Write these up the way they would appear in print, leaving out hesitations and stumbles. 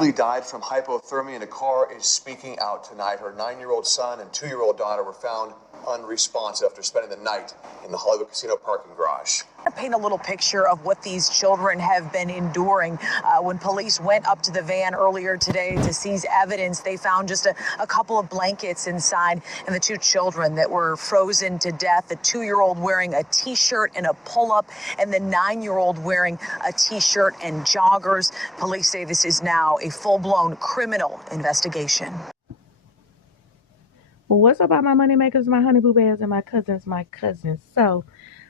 Lee died from hypothermia in a car is speaking out tonight. Her 9-year-old son and 2-year-old daughter were found unresponsive after spending the night in the Hollywood Casino parking garage. To paint a little picture of what these children have been enduring. When police went up to the van earlier today to seize evidence, they found just a couple of blankets inside and the 2 children that were frozen to death. The 2-year-old wearing a T-shirt and a pull-up, and the 9-year-old wearing a T-shirt and joggers. Police say this is now a full-blown criminal investigation. Well, what's up, all my money makers, my honey boo bears, and my cousins, So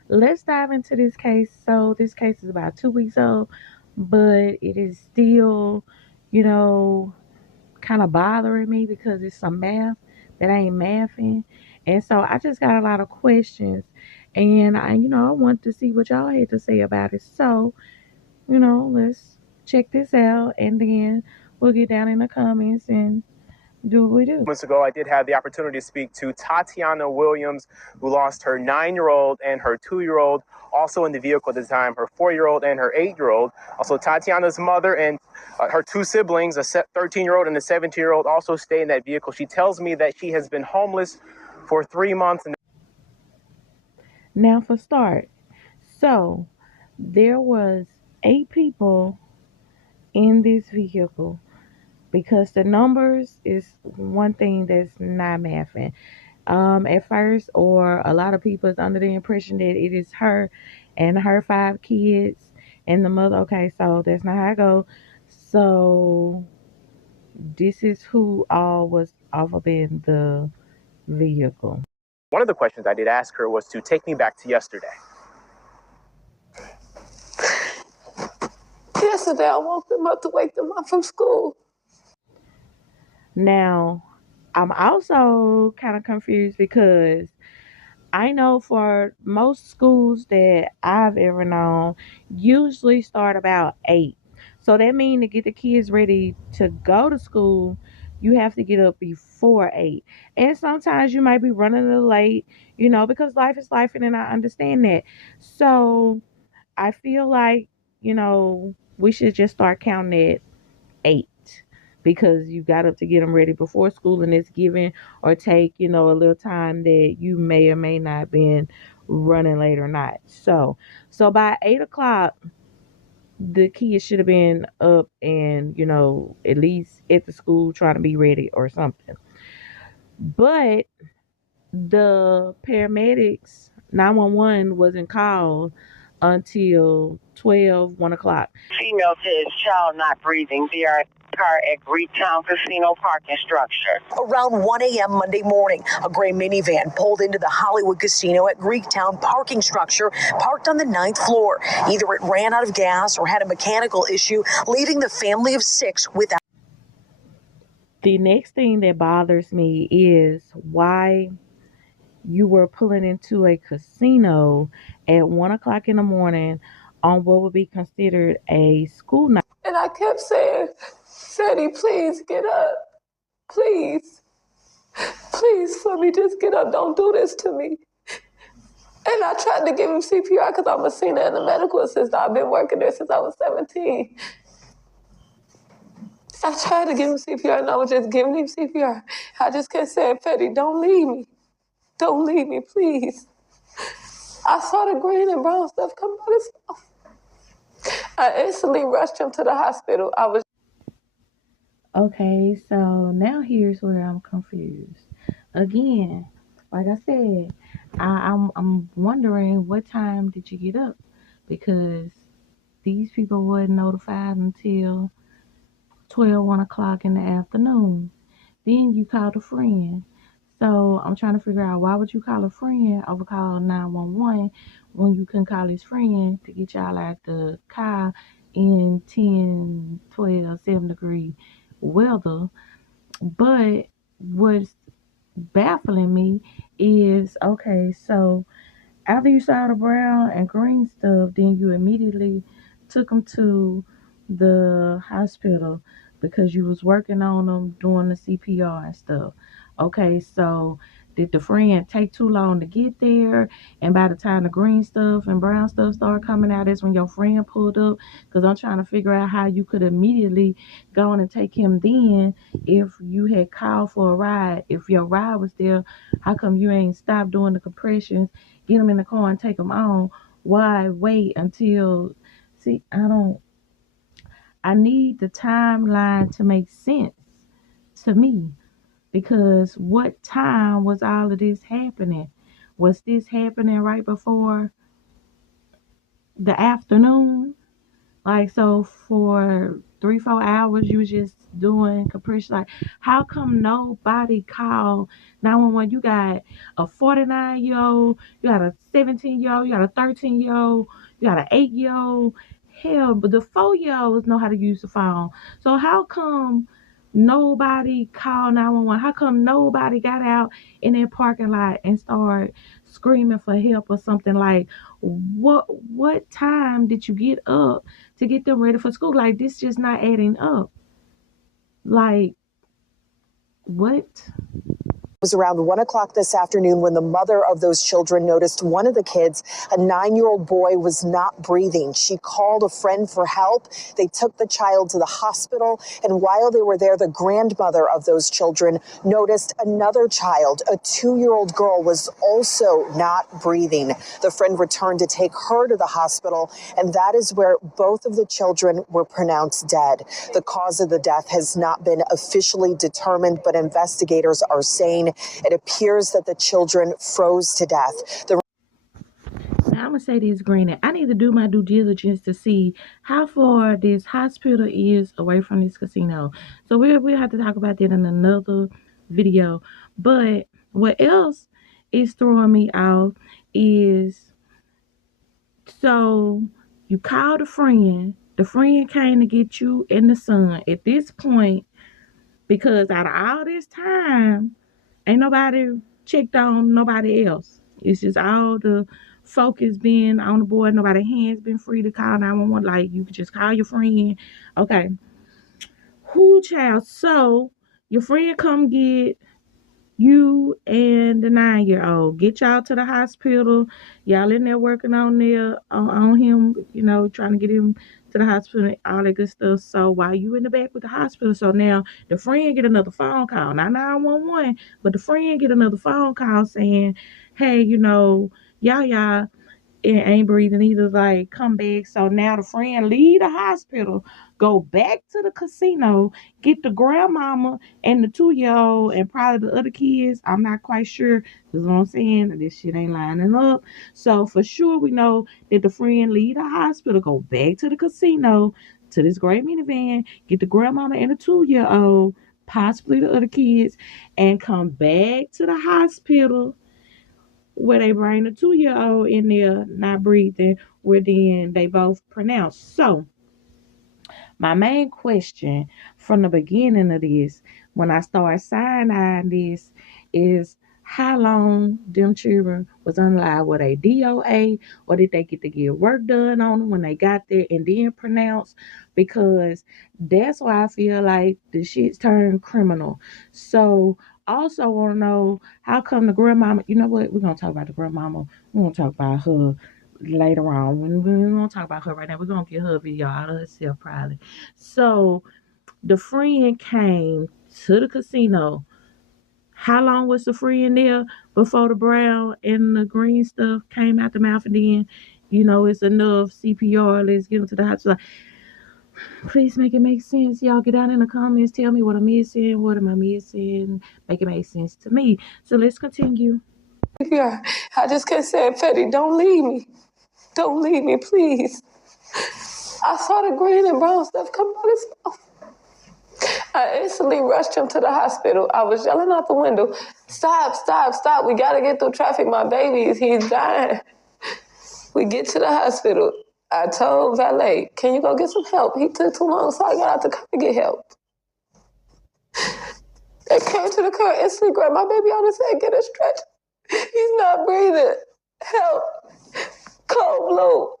let's dive into this case. So this case is about 2 weeks old, but it is still, kind of bothering me because it's some math that I ain't mathing. And so I just got a lot of questions, and I want to see what y'all had to say about it. So, let's check this out, and then we'll get down in the comments and do what we do. Months ago, I did have the opportunity to speak to Tatiana Williams, who lost her 9-year-old and her 2-year-old, also in the vehicle at the time, her 4-year-old and her 8-year-old. Also, Tatiana's mother and her 2 siblings, a 13-year-old and a 17-year-old, also stay in that vehicle. She tells me that she has been homeless for 3 months. Now for start, so there was 8 people in this vehicle, because the numbers is one thing that's not mathing. At first, or a lot of people is under the impression that it is her and her 5 kids and the mother. Okay, so that's not how it goes. So this is who all was off up in the vehicle. One of the questions I did ask her was to take me back to yesterday. Yesterday, I woke them up to wake them up from school. Now, I'm also kind of confused because I know for most schools that I've ever known usually start about 8. So that means to get the kids ready to go to school, you have to get up before 8. And sometimes you might be running a little late, because life is life, and I understand that. So I feel like, we should just start counting at 8, because you got up to get them ready before school, and it's given or take, a little time that you may or may not been running late or not. So by 8 o'clock, the kids should have been up and, at least at the school trying to be ready or something. But the paramedics, 911 wasn't called until 1 o'clock. Female says child not breathing. They are car at Greektown Casino parking structure. Around 1 a.m. Monday morning, a gray minivan pulled into the Hollywood Casino at Greektown parking structure, parked on the 9th floor. Either it ran out of gas or had a mechanical issue, leaving the family of 6 without. The next thing that bothers me is why you were pulling into a casino at 1 o'clock in the morning on what would be considered a school night. And I kept saying, Freddie, please get up. Please. Please, for me, just get up. Don't do this to me. And I tried to give him CPR because I'm a senior and a medical assistant. I've been working there since I was 17. I tried to give him CPR, and I was just giving him CPR. I just kept saying, Freddie, don't leave me. Don't leave me, please. I saw the green and brown stuff come out of his mouth. I instantly rushed him to the hospital. Okay, so now here's where I'm confused. Again, like I said, I'm wondering, what time did you get up? Because these people weren't notified until 1 o'clock in the afternoon. Then you called a friend. So I'm trying to figure out, why would you call a friend over call 911 when you couldn't call his friend to get y'all out the car in 10, 12, 7-degree weather? But what's baffling me is, okay, so after you saw the brown and green stuff, then you immediately took them to the hospital because you was working on them, doing the CPR and stuff. Okay, so did the friend take too long to get there? And by the time the green stuff and brown stuff started coming out, that's when your friend pulled up. Because I'm trying to figure out how you could immediately go on and take him then if you had called for a ride. If your ride was there, how come you ain't stopped doing the compressions, get him in the car and take him on? Why wait until... See, I need the timeline to make sense to me, because what time was all of this happening? Was this happening right before the afternoon? Like, so for 3-4 hours you was just doing compression. Like, how come nobody called 911? You got a 49-year-old, you got a 17-year-old, you got a 13-year-old, you got an 8-year-old. Hell, but the 4-year-olds know how to use the phone. So how come nobody called 911? How come nobody got out in that parking lot and started screaming for help or something? Like, what time did you get up to get them ready for school? Like, this just not adding up. Like, what? It was around 1 o'clock this afternoon when the mother of those children noticed one of the kids, a 9-year-old boy, was not breathing. She called a friend for help. They took the child to the hospital. And while they were there, the grandmother of those children noticed another child, a 2-year-old girl, was also not breathing. The friend returned to take her to the hospital, and that is where both of the children were pronounced dead. The cause of the death has not been officially determined, but investigators are saying it appears that the children froze to death. Now, I'm going to say this, granted, I need to do my due diligence to see how far this hospital is away from this casino. So we'll have to talk about that in another video. But what else is throwing me off is, so you called a friend. The friend came to get you and the son. At this point, because out of all this time, ain't nobody checked on nobody else. It's just all the focus being on the boy. Nobody's hands been free to call 911. Like, you could just call your friend. Okay. Who, child? So your friend come get you and the 9-year-old. Get y'all to the hospital. Y'all in there working on him, trying to get him to the hospital, all that good stuff. So while you in the back with the hospital, so now the friend get another phone call, not 911, but the friend get another phone call saying, hey, y'all ain't breathing either, like, come back. So now the friend leave the hospital, go back to the casino, get the grandmama and the 2-year-old and probably the other kids. I'm not quite sure. That's what I'm saying. This shit ain't lining up. So for sure we know that the friend leave the hospital, go back to the casino, to this great minivan, get the grandmama and the 2-year-old, possibly the other kids, and come back to the hospital where they bring the 2-year-old in there not breathing, where then they both pronounced. So my main question from the beginning of this, when I started side-eyeing this, is how long them children was unalive. Were they DOA, or did they get to get work done on them when they got there and then pronounced? Because that's why I feel like the shit's turned criminal. So also want to know, how come the grandmama, you know what, we're going to talk about the grandmama. We're going to talk about her later on. We're going to talk about her right now. We're going to get her video out of herself probably. So the friend came to the casino. How long was the friend there before the brown and the green stuff came out the mouth? And then, it's enough CPR. Let's get them to the hospital. Please make it make sense. Y'all get down in the comments. Tell me what I'm missing. What am I missing? Make it make sense to me. So let's continue. Yeah, I just kept saying, Fetty, don't leave me. Don't leave me, please. I saw the green and brown stuff come out his mouth. I instantly rushed him to the hospital. I was yelling out the window, stop, stop, stop. We got to get through traffic. My baby, he's dying. We get to the hospital. I told valet, can you go get some help? He took too long, so I got out the car to get help. They came to the car, instantly grabbed my baby on his head, get a stretch. He's not breathing. Help. Cold blue.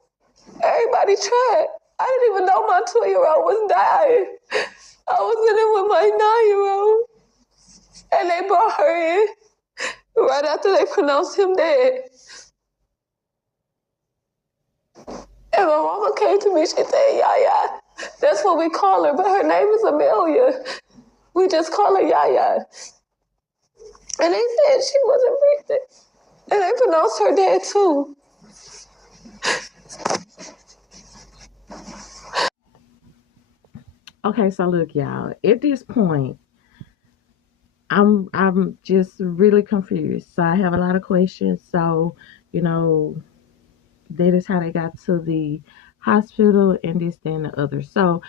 Everybody tried. I didn't even know my 2-year-old was dying. I was in it with my 9-year-old. And they brought her in. right after they pronounced him dead. And my mama came to me, she said, Yaya. That's what we call her, but her name is Amelia. We just call her Yaya. And they said she wasn't breathing. And they pronounced her dead too. Okay, so look, y'all. At this point, I'm just really confused. So I have a lot of questions. So, you know, that is how they got to the hospital and this, then and the other. So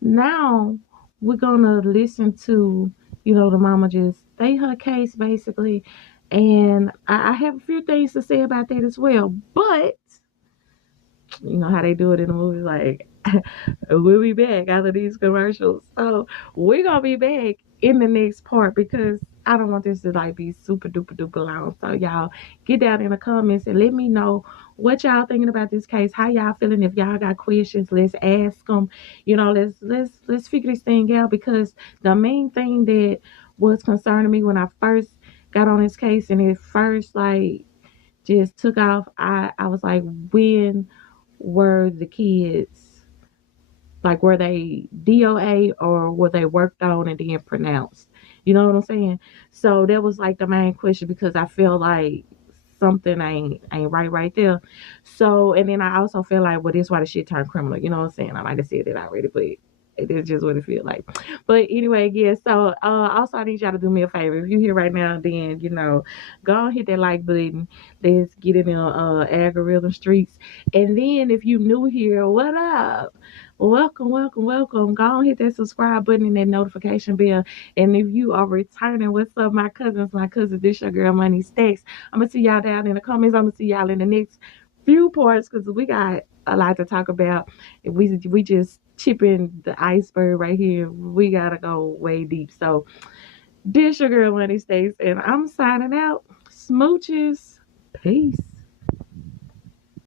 now we're gonna listen to, the mama just state her case basically. And I have a few things to say about that as well. But you know how they do it in the movies, like we'll be back after these commercials. So we're gonna be back in the next part because I don't want this to like be super duper duper long. So y'all get down in the comments and let me know what y'all thinking about this case. How y'all feeling? If y'all got questions, let's ask them. Let's figure this thing out, because the main thing that was concerning me when I first got on this case and it first like just took off, I was like, when were the kids, like, were they DOA or were they worked on and then pronounced? You know what I'm saying? So that was like the main question, because I feel like something ain't right there. So, and then I also feel like, well, this is why the shit turned criminal. You know what I'm saying? I might have said it already, but it is just what it feels like. But anyway, yeah. So also I need y'all to do me a favor. If you here right now, then go on, hit that like button. Let's get in the algorithm streets. And then if you new here, what up? Welcome, welcome, welcome. Go on, hit that subscribe button and that notification bell. And if you are returning, what's up, my cousins? This your girl Money Stacks. I'm gonna see y'all down in the comments. I'm gonna see y'all in the next few parts, because we got a lot to talk about. We just chipping the iceberg right here. We gotta go way deep. So this your girl Money Stacks, and I'm signing out. Smooches. Peace.